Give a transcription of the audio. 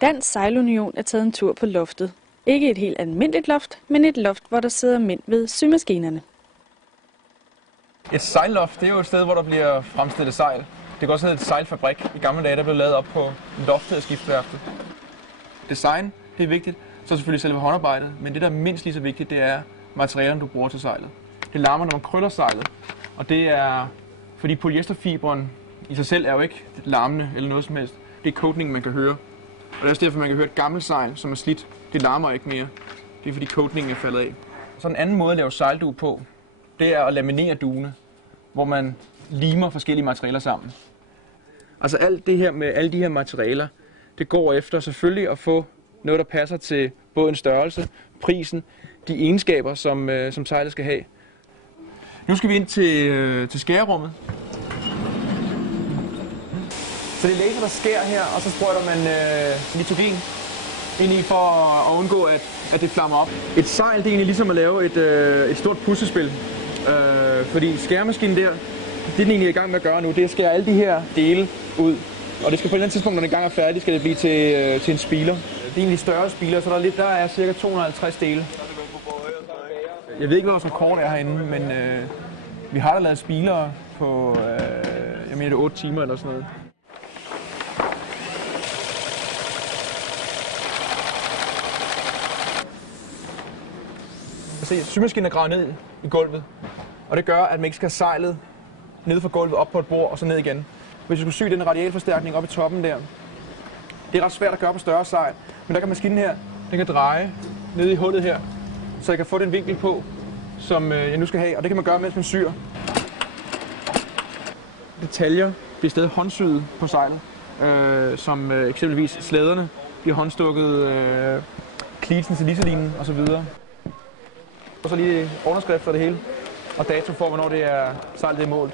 Dansk Sejlunion er taget en tur på loftet. Ikke et helt almindeligt loft, men et loft, hvor der sidder mænd ved symaskinerne. Et sejlloft, det er jo et sted, hvor der bliver fremstillet sejl. Det kan også hedde et sejlfabrik. I gamle dage der blev lavet op på loftet af skibsværftet. Design, det er vigtigt. Så selvfølgelig selve håndarbejdet, men det der er mindst lige så vigtigt, det er materialerne, du bruger til sejlet. Det larmer, når man krøller sejlet, og det er, fordi polyesterfiberen i sig selv er jo ikke larmende eller noget som helst. Det er coatingen, man kan høre. Og det er også derfor, man kan høre et gammelt sejl, som er slidt. Det larmer ikke mere. Det er fordi coatingen er faldet af. Så en anden måde at lave sejldug på, det er at laminere duene, hvor man limer forskellige materialer sammen. Altså alt det her med alle de her materialer, det går efter selvfølgelig at få noget, der passer til både en størrelse, prisen, de egenskaber, som sejlet skal have. Nu skal vi ind til skærerummet. Så det er laser, der skærer her, og så sprøjter man nitrogen ind i for at undgå, at det flammer op. Et sejl, det er egentlig ligesom at lave et stort puslespil. Fordi skæremaskinen der, det den egentlig er i gang med at gøre nu, det er at skære alle de her dele ud. Og det skal på et eller andet tidspunkt, når den gang er færdig, skal det blive til en spiler. Det er egentlig større spiler, så der er cirka 250 dele. Jeg ved ikke, hvad vores rekord er herinde, men vi har da lavet spiler på, jeg mener det 8 timer eller sådan noget. Symaskinen er gravet ned i gulvet, og det gør, at man ikke skal have sejlet ned fra gulvet op på et bord og så ned igen. Hvis du skulle sy den radialforstærkning op i toppen der, det er ret svært at gøre på større sejl, men der kan maskinen her, den kan dreje ned i hullet her, så jeg kan få den vinkel på, som jeg nu skal have, og det kan man gøre, mens man syr. Detaljer bliver stadig håndsyet på sejlet, som eksempelvis slæderne bliver håndstukket, klitsen til liselinen osv. Og så lige underskrift for det hele, og dato for, hvornår det er sejlet i mål.